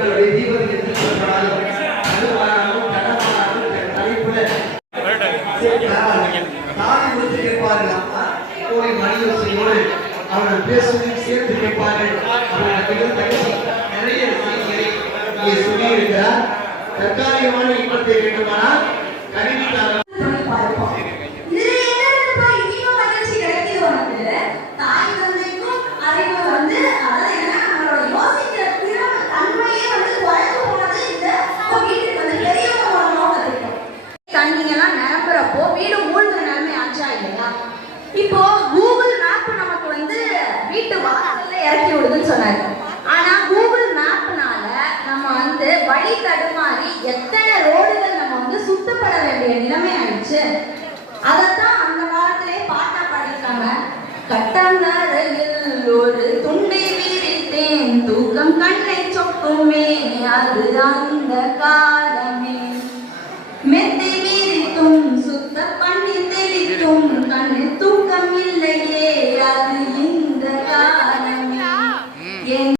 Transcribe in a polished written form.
மக்களுடைய தீபம் என்று சொல்லப்படாலும் அதுவானாலும் கடமானாலும் தலைப்புல தாதி கொடுத்து கேட்பார்கள். கோவை மணியோசையோடு அவர்கள் பேசுவதையும் சேர்த்து கேட்பார்கள். அவர்கள் நிறைய செய்திகளை இங்கே சொல்லியிருக்கிறார். தற்காலிகமான இன்பத்தை வேண்டுமானால் கணினிக்காக இப்போ கூகுள் மேப் நமக்கு வந்து வீட்டு வாசல்ல இறக்கி விடுதுன்னு சொன்னாரு. ஆனா கூகுள் மேப்னால நம்ம வந்து வழி தடுமாறி எத்தனை ரோடுகள் நம்ம வந்து சுத்தப்பட வேண்டிய நிலைமை ஆயிடுச்சு. அதத்தான் அந்த காலத்திலே பாட்டா பாடிருக்காங்க. கட்டங்கரையில் ஒரு துண்டை வீரித்தேன் தூக்கம் கண்ணை சொக்குமே அது அந்த காலமே மெத்தை வீரித்தும் சுத்த பண்ணி தெளித்தும்